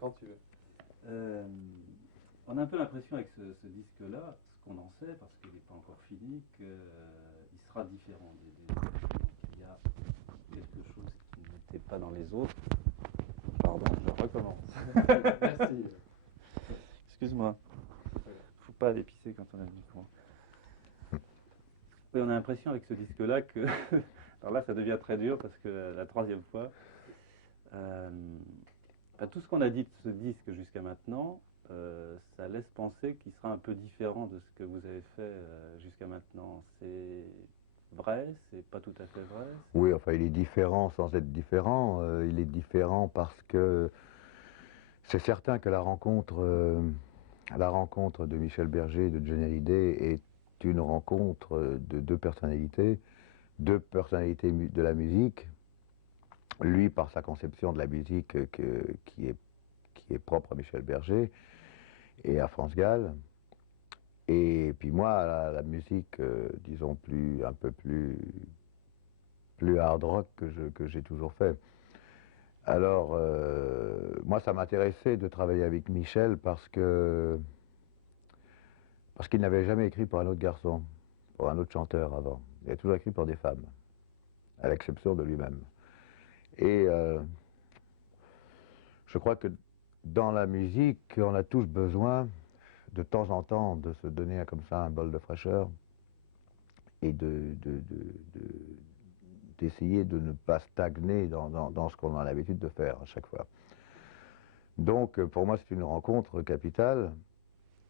Quand tu veux. Euh, on a un peu l'impression avec ce disque-là, ce qu'on en sait, parce qu'il n'est pas encore fini, qu'il sera différent des autres. Donc il y a quelque chose qui n'était pas dans les autres. Pardon, je recommence. Merci. Excuse-moi. Faut pas aller pisser quand on a le micro. Oui, on a l'impression avec ce disque-là que... Alors là, ça devient très dur parce que la troisième fois... tout ce qu'on a dit de ce disque jusqu'à maintenant, ça laisse penser qu'il sera un peu différent de ce que vous avez fait jusqu'à maintenant. C'est vrai, c'est pas tout à fait vrai. Oui, enfin, il est différent sans être différent. Il est différent parce que c'est certain que la rencontre de Michel Berger et de Johnny Hallyday est une rencontre de deux personnalités de la musique. Lui, par sa conception de la musique qui est propre à Michel Berger et à France Gall. Et puis moi, la musique, disons, un peu plus hard rock que j'ai toujours fait. Alors, moi, ça m'intéressait de travailler avec Michel parce qu'il n'avait jamais écrit pour un autre garçon, pour un autre chanteur avant. Il a toujours écrit pour des femmes, à l'exception de lui-même. Et je crois que dans la musique, on a tous besoin, de temps en temps, de se donner comme ça un bol de fraîcheur et d'essayer de ne pas stagner dans ce qu'on a l'habitude de faire à chaque fois. Donc, pour moi, c'est une rencontre capitale,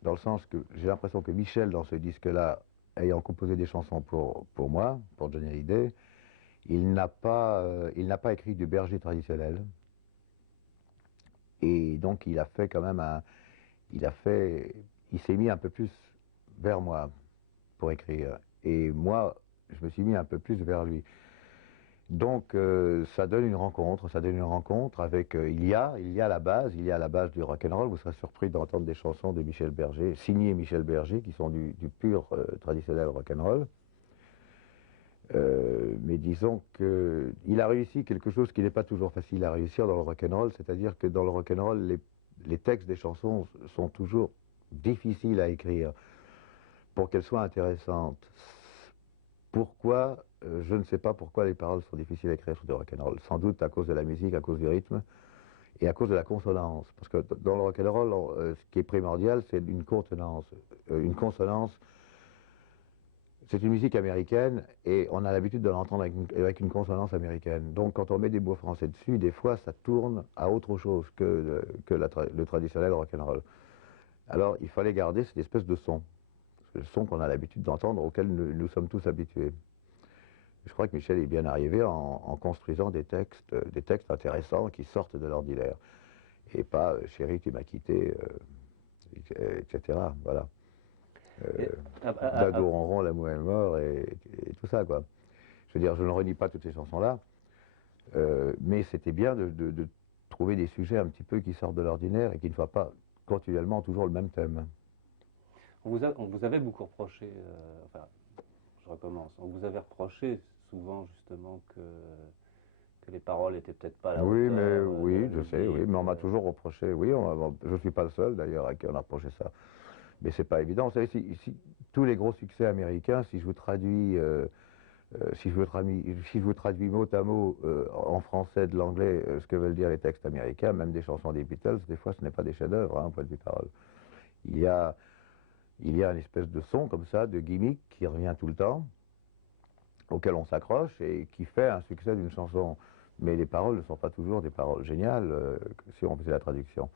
dans le sens que j'ai l'impression que Michel, dans ce disque-là, ayant composé des chansons pour moi, pour Johnny Hallyday, il n'a pas écrit du Berger traditionnel. Et donc, il a fait quand même il s'est mis un peu plus vers moi pour écrire. Et moi, je me suis mis un peu plus vers lui. Donc ça donne une rencontre avec, il y a la base du rock'n'roll. Vous serez surpris d'entendre des chansons de Michel Berger, signées Michel Berger, qui sont du pur traditionnel rock'n'roll. Mais disons qu'il a réussi quelque chose qui n'est pas toujours facile à réussir dans le rock'n'roll, c'est-à-dire que dans le rock'n'roll, les textes des chansons sont toujours difficiles à écrire pour qu'elles soient intéressantes. Pourquoi je ne sais pas pourquoi les paroles sont difficiles à écrire sur du rock'n'roll. Sans doute à cause de la musique, à cause du rythme et à cause de la consonance. Parce que dans le rock'n'roll, ce qui est primordial, c'est une consonance. Une consonance, c'est une musique américaine et on a l'habitude de l'entendre avec une consonance américaine. Donc quand on met des mots français dessus, des fois ça tourne à autre chose que le traditionnel rock'n'roll. Alors il fallait garder cette espèce de son. Le son qu'on a l'habitude d'entendre, auquel nous sommes tous habitués. Je crois que Michel est bien arrivé en construisant des textes intéressants qui sortent de l'ordinaire. Et pas Chérie, tu m'as quitté, etc. Voilà. Dado ronron, l'amour est mort, et tout ça, quoi. Je veux dire, je ne renie pas toutes ces chansons-là, mais c'était bien de trouver des sujets un petit peu qui sortent de l'ordinaire et qui ne soient pas continuellement toujours le même thème. On vous avait beaucoup reproché, enfin, je recommence, on vous avait reproché souvent justement que les paroles étaient peut-être pas à la hauteur. Oui, je sais, oui, mais on m'a toujours reproché, oui, je ne suis pas le seul d'ailleurs à qui on a reproché ça. Mais c'est pas évident. Vous savez, tous les gros succès américains, si je vous traduis, si je vous traduis mot à mot en français de l'anglais ce que veulent dire les textes américains, même des chansons des Beatles, des fois ce n'est pas des chefs-d'œuvre, au point de vue parole. Il y a une espèce de son comme ça, de gimmick qui revient tout le temps, auquel on s'accroche et qui fait un succès d'une chanson. Mais les paroles ne sont pas toujours des paroles géniales si on faisait la traduction.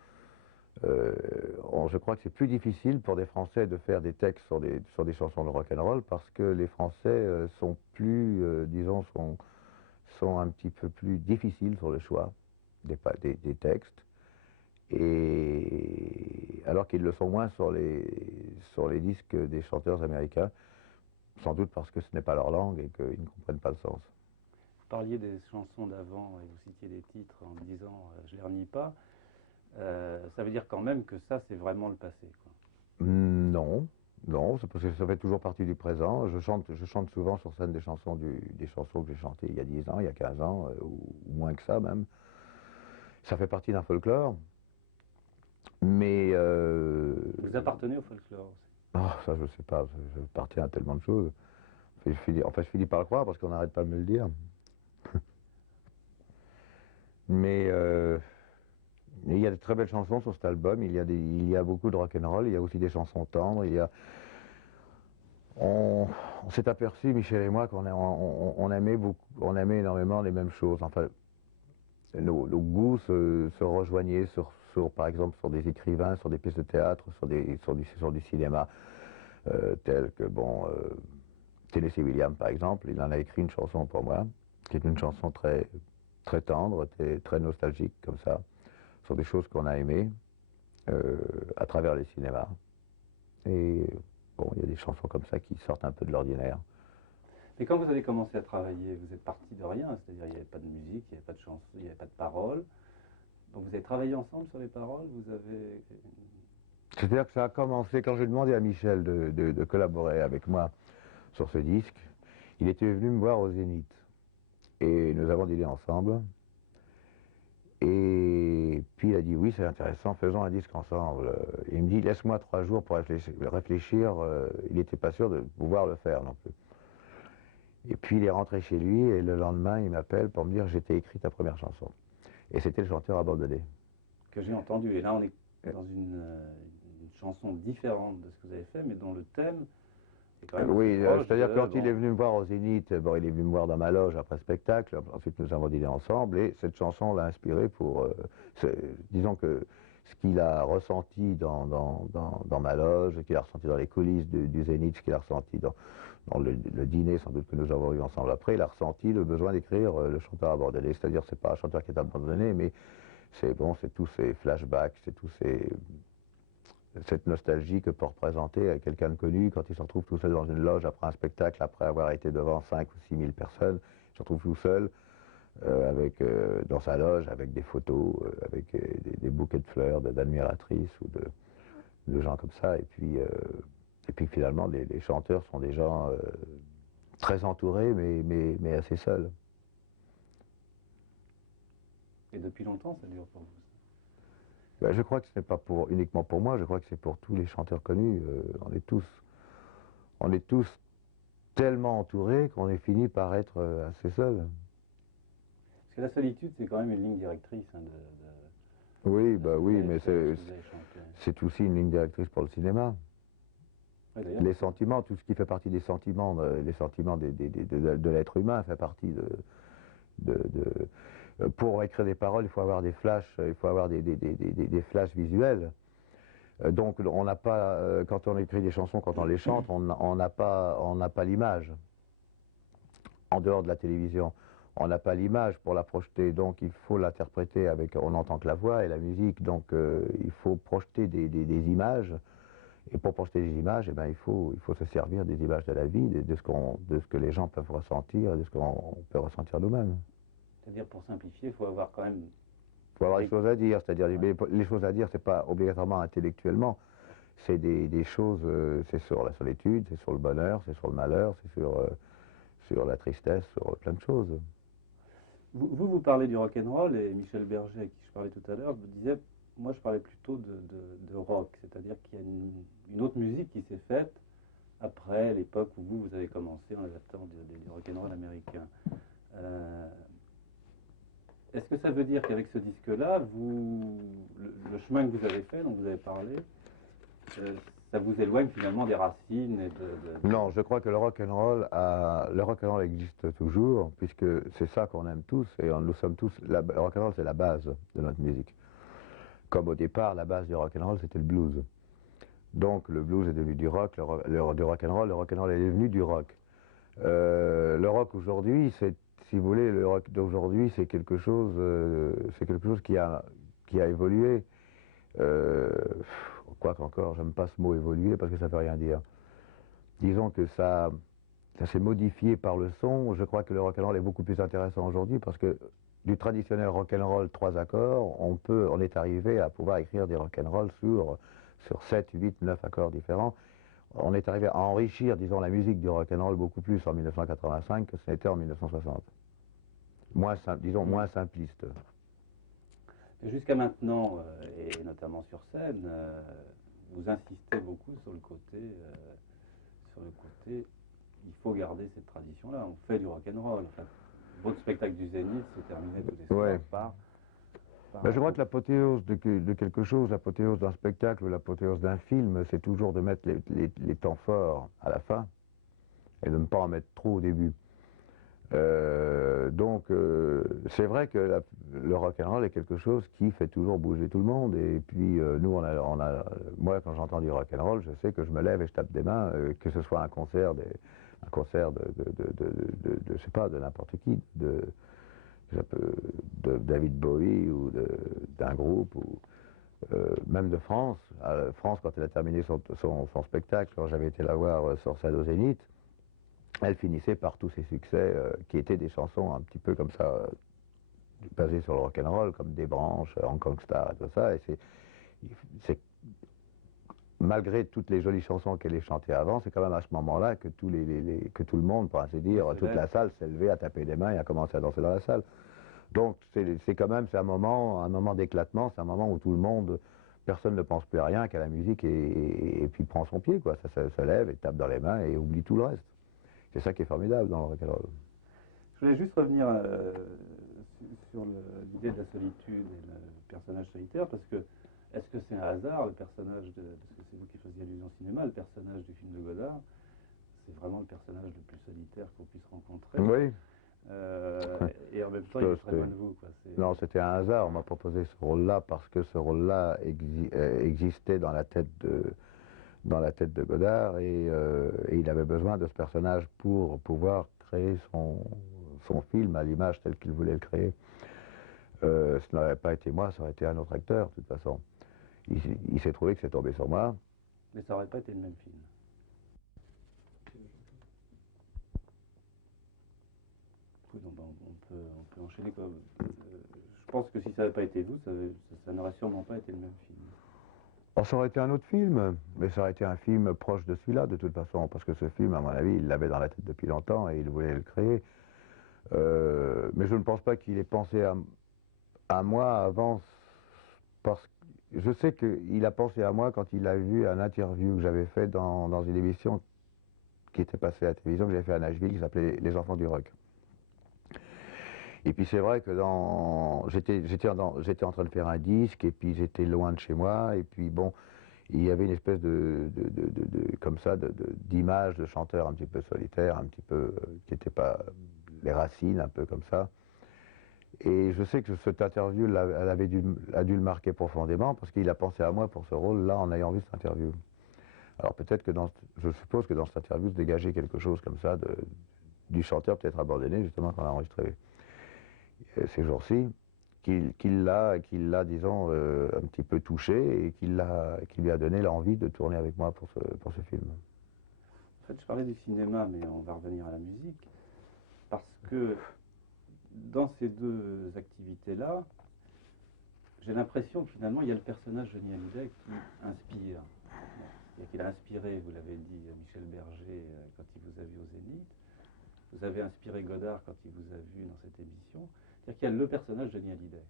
Je crois que c'est plus difficile pour des Français de faire des textes sur des chansons de rock'n'roll parce que les Français sont plus, disons, sont un petit peu plus difficiles sur le choix des textes. Et alors qu'ils le sont moins sur les disques des chanteurs américains, sans doute parce que ce n'est pas leur langue et qu'ils ne comprennent pas le sens. Vous parliez des chansons d'avant et vous citiez des titres en disant je les renie pas. Ça veut dire quand même que ça, c'est vraiment le passé, quoi. Non, non, c'est parce que ça fait toujours partie du présent. Je chante souvent sur scène des chansons que j'ai chantées il y a 10 ans, il y a 15 ans, ou moins que ça même. Ça fait partie d'un folklore. Mais Vous appartenez au folklore aussi. oh, ça, je sais pas, j'appartiens à tellement de choses. Je finis par le croire parce qu'on n'arrête pas de me le dire. Mais il y a de très belles chansons sur cet album. Il y a beaucoup de rock'n'roll. Il y a aussi des chansons tendres. On s'est aperçu, Michel et moi, on aimait beaucoup, on aimait énormément les mêmes choses. Enfin, nos goûts se rejoignaient par exemple, sur des écrivains, sur des pièces de théâtre, sur du cinéma, tels que, bon, Tennessee Williams, par exemple. Il en a écrit une chanson pour moi, qui est une chanson très, très tendre, très nostalgique, comme ça, sur des choses qu'on a aimées à travers les cinémas. Et bon, il y a des chansons comme ça qui sortent un peu de l'ordinaire. Mais quand vous avez commencé à travailler, vous êtes parti de rien, c'est-à-dire il n'y avait pas de musique, il n'y avait pas de chanson, il n'y avait pas de paroles. Donc vous avez travaillé ensemble sur les paroles, vous avez... C'est-à-dire que ça a commencé quand j'ai demandé à Michel de collaborer avec moi sur ce disque. Il était venu me voir au Zénith. Et nous avons dîné ensemble. Et puis il a dit oui, c'est intéressant, faisons un disque ensemble. Il me dit laisse-moi 3 jours pour réfléchir. Il n'était pas sûr de pouvoir le faire non plus. Et puis il est rentré chez lui et le lendemain il m'appelle pour me dire j'ai écrit ta première chanson. Et c'était Le chanteur abandonné. Que j'ai entendu. Et là on est dans une chanson différente de ce que vous avez fait, mais dont le thème est quand même Oui, proche c'est-à-dire de... quand il bon, est venu me voir au Zénith, bon, il est venu me voir dans ma loge après spectacle, ensuite nous avons dîné ensemble et cette chanson l'a inspiré pour, disons que ce qu'il a ressenti dans ma loge, ce qu'il a ressenti dans les coulisses du Zénith, ce qu'il a ressenti dans le dîner sans doute que nous avons eu ensemble après, il a ressenti le besoin d'écrire Le chanteur abandonné, c'est-à-dire c'est pas un chanteur qui est abandonné, mais c'est bon, c'est tous ces flashbacks, c'est tous cette nostalgie que peut représenter quelqu'un de connu quand il se retrouve tout seul dans une loge après un spectacle, après avoir été devant 5 ou 6 000 personnes, il se retrouve tout seul dans sa loge avec des photos, avec des bouquets de fleurs, d'admiratrices ou de gens comme ça. Et puis finalement, les chanteurs sont des gens très entourés, mais assez seuls. Et depuis longtemps ça dure pour vous. Ben, je crois que ce n'est pas uniquement pour moi, je crois que c'est pour tous les chanteurs connus. On est tous tellement entourés qu'on est fini par être assez seuls. Parce que la solitude, c'est quand même une ligne directrice hein, Oui, de bah ce que vous oui, avez mais fait, de ce que vous avez chanté. c'est aussi une ligne directrice pour le cinéma. Ouais, d'ailleurs, Les sentiments, tout ce qui fait partie des sentiments, les sentiments de l'être humain fait partie pour écrire des paroles, il faut avoir des flashs, il faut avoir des flashs visuels. Donc on n'a pas, quand on écrit des chansons, quand on les chante, on n'a pas l'image. En dehors de la télévision, on n'a pas l'image pour la projeter, donc il faut l'interpréter avec, on n'entend que la voix et la musique, donc il faut projeter des images. Et pour projeter des images, eh ben, il faut se servir des images de la vie, de ce que les gens peuvent ressentir, de ce qu'on peut ressentir nous-mêmes. c'est-à-dire pour simplifier, il faut avoir quand même... Il faut avoir des choses à dire, c'est-à-dire les choses à dire, c'est pas obligatoirement intellectuellement, c'est des choses, c'est sur la solitude, c'est sur le bonheur, c'est sur le malheur, c'est sur la tristesse, sur plein de choses. Vous parlez du rock'n'roll et Michel Berger, à qui je parlais tout à l'heure, me disait, moi je parlais plutôt de rock, c'est-à-dire qu'il y a une autre musique qui s'est faite après l'époque où vous avez commencé en adaptant du rock'n'roll américain. Est-ce que ça veut dire qu'avec ce disque-là, le chemin que vous avez fait, dont vous avez parlé, ça vous éloigne finalement des racines et Non, je crois que le rock'n'roll existe toujours, puisque c'est ça qu'on aime tous, et nous sommes tous... Le rock'n'roll, c'est la base de notre musique. Comme au départ, la base du rock'n'roll, c'était le blues. Donc le blues est devenu du rock, du rock'n'roll est devenu du rock. Le rock aujourd'hui, si vous voulez, le rock d'aujourd'hui, c'est quelque chose qui a évolué. Quoi qu'encore, j'aime pas ce mot évoluer parce que ça veut rien dire. Disons que ça s'est modifié par le son. Je crois que le rock'n'roll est beaucoup plus intéressant aujourd'hui parce que du traditionnel rock'n'roll 3 accords, on est arrivé à pouvoir écrire des rock'n'roll sur 7, 8, 9 accords différents. On est arrivé à enrichir, disons, la musique du rock'n'roll beaucoup plus en 1985 que ce n'était en 1960. Disons, moins simpliste. Jusqu'à maintenant, et notamment sur scène, vous insistez beaucoup sur le côté, il faut garder cette tradition-là. On fait du rock'n'roll. Enfin, votre spectacle du Zénith se terminait tous les soirs Ouais. par Ben, je crois que l'apothéose de quelque chose, l'apothéose d'un spectacle ou l'apothéose d'un film, c'est toujours de mettre les temps forts à la fin et de ne pas en mettre trop au début. Donc, c'est vrai que le rock'n'roll est quelque chose qui fait toujours bouger tout le monde. Et puis, nous, moi, quand j'entends du rock'n'roll, je sais que je me lève et je tape des mains, que ce soit un concert, je sais pas, de n'importe qui, de David Bowie ou d'un groupe, ou même de France. France, quand elle a terminé son spectacle, quand j'avais été la voir sur scène au Zénith, elle finissait par tous ses succès qui étaient des chansons un petit peu comme ça, basées sur le rock'n'roll, comme Des Branches, Hong Kong Star et tout ça. Et c'est malgré toutes les jolies chansons qu'elle ait chantées avant, c'est quand même à ce moment-là que que tout le monde, pour ainsi dire, toute la salle s'est levée à taper des mains et a commencé à danser dans la salle. Donc c'est quand même un moment d'éclatement, c'est un moment où tout le monde, personne ne pense plus à rien qu'à la musique et puis prend son pied, quoi. Ça se lève et tape dans les mains et oublie tout le reste. C'est ça qui est formidable dans le rock'n'roll. Je voulais juste revenir sur l'idée de la solitude et le personnage solitaire, parce que est-ce que c'est un hasard, le personnage parce que c'est vous qui faisiez allusion au cinéma, le personnage du film de Godard, c'est vraiment le personnage le plus solitaire qu'on puisse rencontrer. Oui. Et en même temps, il est très loin de vous, quoi. Non, c'était un hasard. On m'a proposé ce rôle-là parce que ce rôle-là existait dans la tête de Godard et il avait besoin de ce personnage pour pouvoir créer son film à l'image telle qu'il voulait le créer. Ce n'aurait pas été moi, ça aurait été un autre acteur, de toute façon. Il s'est trouvé que c'est tombé sur moi. Mais ça n'aurait pas été le même film. On peut enchaîner, quoi. Je pense que si ça n'avait pas été vous, ça n'aurait sûrement pas été le même film. Oh, ça aurait été un autre film, mais ça aurait été un film proche de celui-là, de toute façon, parce que ce film, à mon avis, il l'avait dans la tête depuis longtemps et il voulait le créer. Mais je ne pense pas qu'il ait pensé à moi avant, parce que je sais qu'il a pensé à moi quand il a vu un interview que j'avais fait dans une émission qui était passée à la télévision, que j'avais fait à Nashville, qui s'appelait Les Enfants du Rock. Et puis c'est vrai que j'étais en train de faire un disque, et puis j'étais loin de chez moi, et puis bon, il y avait une espèce comme ça, d'image de chanteur un petit peu solitaire, un petit peu, qui n'était pas les racines, un peu comme ça. Et je sais que cette interview, a dû le marquer profondément, parce qu'il a pensé à moi pour ce rôle-là en ayant vu cette interview. Alors peut-être que je suppose que dans cette interview se dégageait quelque chose comme ça, du chanteur peut-être abandonné, justement, qu'on a enregistré ces jours-ci, qu'il l'a, disons, un petit peu touché et qui lui a donné l'envie de tourner avec moi pour ce film. En fait, je parlais du cinéma, mais on va revenir à la musique, parce que dans ces deux activités-là, j'ai l'impression que finalement, il y a le personnage de Johnny Hallyday qui inspire. Et qu'il a inspiré, vous l'avez dit, Michel Berger quand il vous a vu au Zénith. Vous avez inspiré Godard quand il vous a vu dans cette émission. C'est-à-dire qu'il y a le personnage de Johnny Hallyday.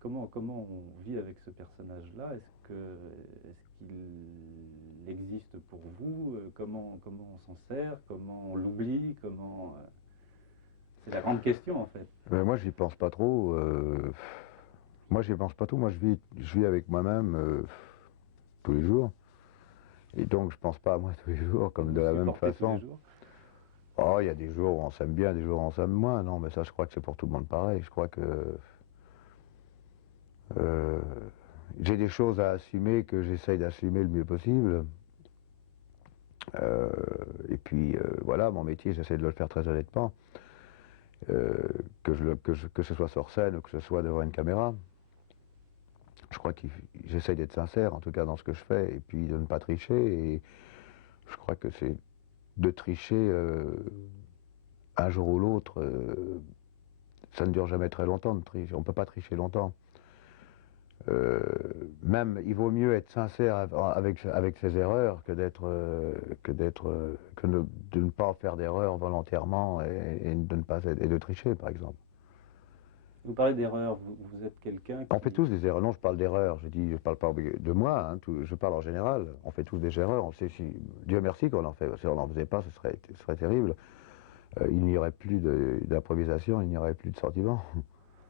Comment on vit avec ce personnage-là? Est-ce qu'il existe pour vous? Comment on s'en sert? Comment on l'oublie? C'est la grande question, en fait. Moi, j'y pense pas trop. Moi, j'y pense pas trop. Moi, je vis avec moi-même tous les jours. Et donc, je pense pas à moi tous les jours, comme de la même façon. Oh, il y a des jours où on s'aime bien, des jours où on s'aime moins. Non, mais ça, je crois que c'est pour tout le monde pareil. Je crois que j'ai des choses à assumer que j'essaye d'assumer le mieux possible. Et puis, voilà, mon métier, j'essaie de le faire très honnêtement. Que ce soit sur scène ou que ce soit devant une caméra. Je crois que j'essaye d'être sincère, en tout cas dans ce que je fais, et puis de ne pas tricher. Et je crois que c'est de tricher un jour ou l'autre. Ça ne dure jamais très longtemps de tricher. On ne peut pas tricher longtemps. Même, il vaut mieux être sincère avec ses erreurs que de ne pas faire d'erreur volontairement et de tricher, par exemple. Vous parlez d'erreur, vous êtes quelqu'un qui... On fait tous des erreurs. Non, je parle d'erreurs. Je parle pas de moi. Hein, je parle en général. On fait tous des erreurs. On sait si Dieu merci qu'on en fait. Si on n'en faisait pas, ce serait terrible. Il n'y aurait plus d'improvisation. Il n'y aurait plus de sentiment.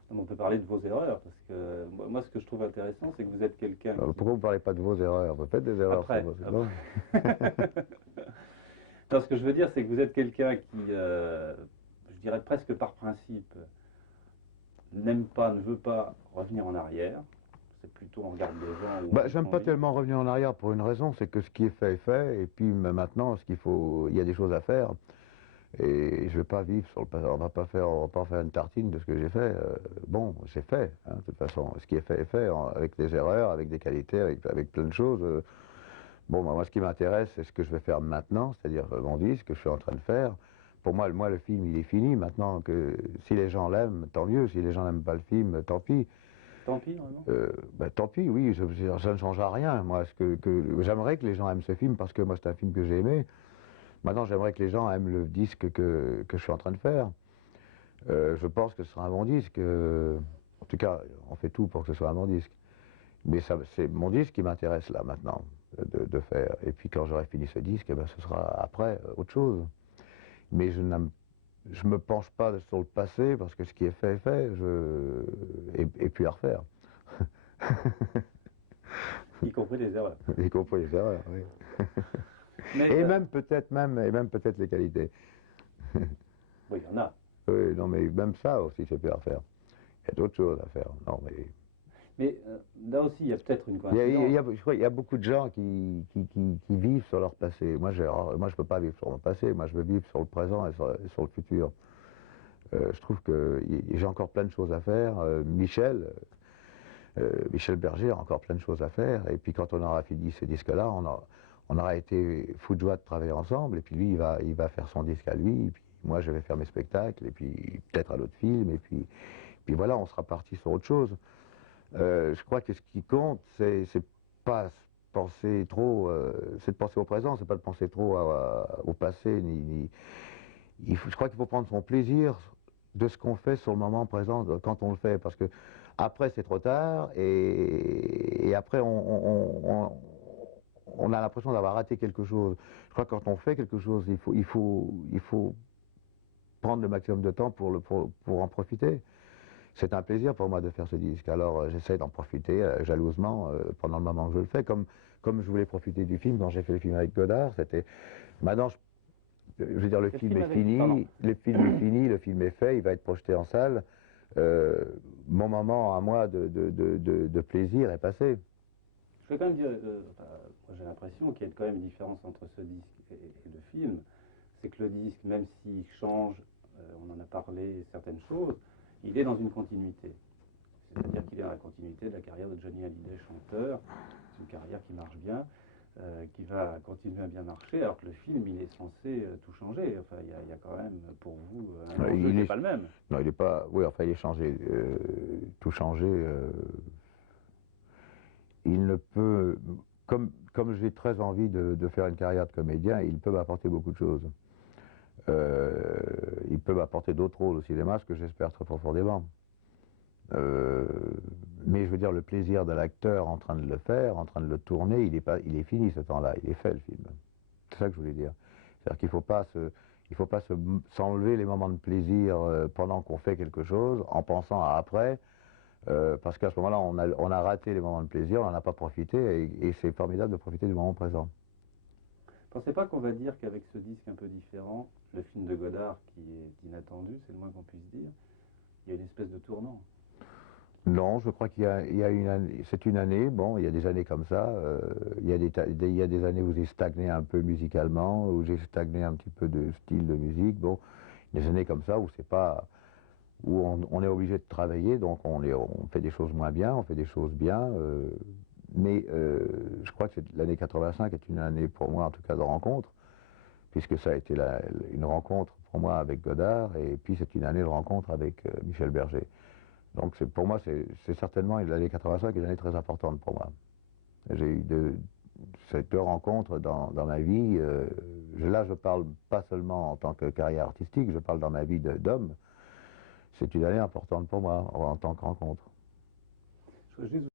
On peut parler de vos erreurs, parce que moi, ce que je trouve intéressant, c'est que vous êtes quelqu'un qui... Pourquoi vous ne parlez pas de vos erreurs? Vous faites des erreurs Après, sur vos erreurs. Non, ce que je veux dire, c'est que vous êtes quelqu'un qui, je dirais presque par principe, n'aime pas, ne veut pas revenir en arrière. C'est plutôt on regarde devant. Bah, j'aime pas tellement revenir en arrière pour une raison, c'est que ce qui est fait, et puis maintenant, il y a des choses à faire. Et je vais pas vivre sur le passé. On va pas faire une tartine de ce que j'ai fait. Bon, c'est fait, hein, de toute façon. Ce qui est fait, avec des erreurs, avec des qualités, avec plein de choses. Bon, moi, ce qui m'intéresse, c'est ce que je vais faire maintenant, c'est-à-dire mon disque, que je suis en train de faire. Pour moi, le film, il est fini. Maintenant, si les gens l'aiment, tant mieux. Si les gens n'aiment pas le film, tant pis. Tant pis, vraiment. Tant pis, oui, ça ne change à rien. Moi, j'aimerais que les gens aiment ce film parce que moi, c'est un film que j'ai aimé. Maintenant, j'aimerais que les gens aiment le disque que je suis en train de faire. Je pense que ce sera un bon disque. En tout cas, on fait tout pour que ce soit un bon disque. Mais c'est mon disque qui m'intéresse là maintenant de faire. Et puis quand j'aurai fini ce disque, eh ben, ce sera après autre chose. Mais je me penche pas sur le passé parce que ce qui est fait est fait. Et puis à refaire. Y compris les erreurs. Y compris les erreurs, oui. Mais, et même peut-être les qualités. Oui, il y en a. Oui, non, mais même ça aussi, c'est plus à refaire. Il y a d'autres choses à faire. Non, mais là aussi, il y a peut-être une coïncidence. Je crois qu'il y a beaucoup de gens qui vivent sur leur passé. Moi, je ne peux pas vivre sur mon passé. Moi, je veux vivre sur le présent et sur le futur. Je trouve que j'ai encore plein de choses à faire. Michel Berger a encore plein de choses à faire. Et puis, quand on aura fini ce disque-là, on aura été fou de joie de travailler ensemble. Et puis, lui, il va faire son disque à lui. Et puis, moi, je vais faire mes spectacles. Et puis, peut-être un autre film. Et puis voilà, on sera parti sur autre chose. Je crois que ce qui compte, c'est pas penser trop, c'est de penser au présent, c'est pas de penser trop au passé. Je crois qu'il faut prendre son plaisir de ce qu'on fait sur le moment présent quand on le fait, parce que après c'est trop tard et après on a l'impression d'avoir raté quelque chose. Je crois que quand on fait quelque chose, il faut prendre le maximum de temps pour en profiter. C'est un plaisir pour moi de faire ce disque. Alors j'essaie d'en profiter jalousement pendant le moment que je le fais, comme je voulais profiter du film quand j'ai fait le film avec Godard. Maintenant, je veux dire, le film est fini, le film est fait, il va être projeté en salle. Mon moment à moi de plaisir est passé. Je vais quand même dire, j'ai l'impression qu'il y a quand même une différence entre ce disque et le film. C'est que le disque, même s'il change, on en a parlé, certaines choses, il est dans une continuité. C'est-à-dire qu'il est dans la continuité de la carrière de Johnny Hallyday, chanteur. C'est une carrière qui marche bien, qui va continuer à bien marcher, alors que le film, il est censé tout changer. Enfin, il y a quand même, pour vous, un enjeu qui n'est pas le même. Non, il n'est pas... Oui, enfin, il est changé. Tout changé. Il ne peut... Comme j'ai très envie de faire une carrière de comédien, il peut m'apporter beaucoup de choses. Il peut m'apporter d'autres rôles au cinéma, ce que j'espère très profondément. Mais je veux dire, le plaisir de l'acteur en train de le faire, en train de le tourner, il est fini ce temps-là, il est fait le film. C'est ça que je voulais dire. C'est-à-dire qu'il ne faut pas s'enlever les moments de plaisir pendant qu'on fait quelque chose, en pensant à après, parce qu'à ce moment-là, on a raté les moments de plaisir, on n'en a pas profité, et c'est formidable de profiter du moment présent. Pensez pas qu'on va dire qu'avec ce disque un peu différent, le film de Godard qui est inattendu, c'est le moins qu'on puisse dire, il y a une espèce de tournant? Non, je crois qu'il y a une année, c'est une année, bon, il y a des années comme ça, il y a des années où j'ai stagné un peu musicalement, où j'ai stagné un petit peu de style de musique, bon, des années comme ça où c'est pas, où on est obligé de travailler, donc on fait des choses moins bien, on fait des choses bien, mais je crois que l'année 85 est une année pour moi en tout cas de rencontre, puisque ça a été une rencontre pour moi avec Godard, et puis c'est une année de rencontre avec Michel Berger. Donc pour moi, c'est certainement l'année 85 est une année très importante pour moi. J'ai eu ces deux rencontres dans ma vie. Là, je parle pas seulement en tant que carrière artistique, je parle dans ma vie d'homme. c'est une année importante pour moi en tant que rencontre. Je voudrais juste